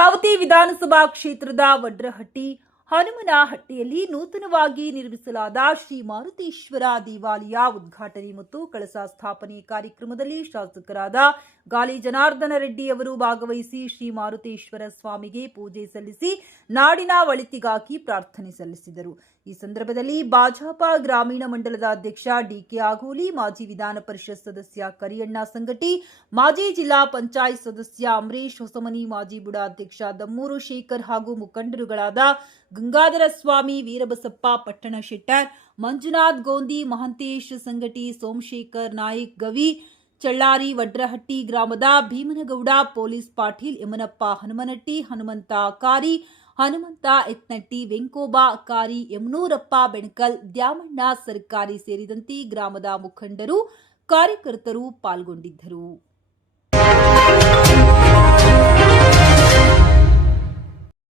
ಗಂಗಾವತಿ ವಿಧಾನಸಭಾ ಕ್ಷೇತ್ರದ ವಡ್ರಹಟ್ಟಿ ಹನುಮನಹಟ್ಟಿಯಲ್ಲಿ ನೂತನವಾಗಿ ನಿರ್ಮಿಸಲಾದ ಶ್ರೀ ಮಾರುತೇಶ್ವರ ದೇವಾಲಯ ಉದ್ಘಾಟನೆ ಮತ್ತು ಕಳಸ ಸ್ಥಾಪನೆ ಕಾರ್ಯಕ್ರಮದಲ್ಲಿ ಶಾಸಕರಾದ ಗಾಲಿ ಜನಾರ್ದನ ರೆಡ್ಡಿ ಅವರು ಭಾಗವಹಿಸಿ ಶ್ರೀ ಮಾರುತೇಶ್ವರ ಸ್ವಾಮಿಗೆ ಪೂಜೆ ಸಲ್ಲಿಸಿ ನಾಡಿನ ಒಳಿತಿಗಾಗಿ ಪ್ರಾರ್ಥನೆ ಸಲ್ಲಿಸಿದರು. ಈ ಸಂದರ್ಭದಲ್ಲಿ ಭಾಜಪ ಗ್ರಾಮೀಣ ಮಂಡಲದ ಅಧ್ಯಕ್ಷ ಡಿಕೆ ಆಗೋಲಿ, ಮಾಜಿ ವಿಧಾನ ಪರಿಷತ್ ಸದಸ್ಯ ಕರಿಯಣ್ಣ ಸಂಗಟಿ, ಮಾಜಿ ಜಿಲ್ಲಾ ಪಂಚಾಯತ್ ಸದಸ್ಯ ಅಮರೇಶ್ ಹೊಸಮನಿ, ಮಾಜಿ ಬುಡ ಅಧ್ಯಕ್ಷ ದಮ್ಮೂರು ಶೇಖರ್ ಹಾಗೂ ಮುಖಂಡರುಗಳಾದ ಗಂಗಾಧರ ಸ್ವಾಮಿ, ವೀರಬಸಪ್ಪ ಪಟ್ಟಣಶೆಟ್ಟರ್, ಮಂಜುನಾಥ್ ಗೋಂದಿ, ಮಹಂತೇಶ್ ಸಂಗಟಿ, ಸೋಮಶೇಖರ್ ನಾಯ್ಕ್, ಗವಿ ಚಳ್ಳಾರಿ, ವಡ್ರಹಟ್ಟಿ ಗ್ರಾಮದ ಭೀಮನಗೌಡ, ಪೊಲೀಸ್ ಪಾಟೀಲ್, ಯಮನಪ್ಪ ಹನುಮನಟ್ಟಿ, ಹನುಮಂತ ಕಾರಿ, ಹನುಮಂತ ಎತ್ನಟ್ಟಿ, ವೆಂಕೋಬಾ ಕಾರಿ, ಯಮನೂರಪ್ಪ ಬೆಣಕಲ್, ದ್ಯಾಮಣ್ಣ ಸರ್ಕಾರಿ ಸೇರಿದಂತೆ ಗ್ರಾಮದ ಮುಖಂಡರು, ಕಾರ್ಯಕರ್ತರು ಪಾಲ್ಗೊಂಡಿದ್ದರು.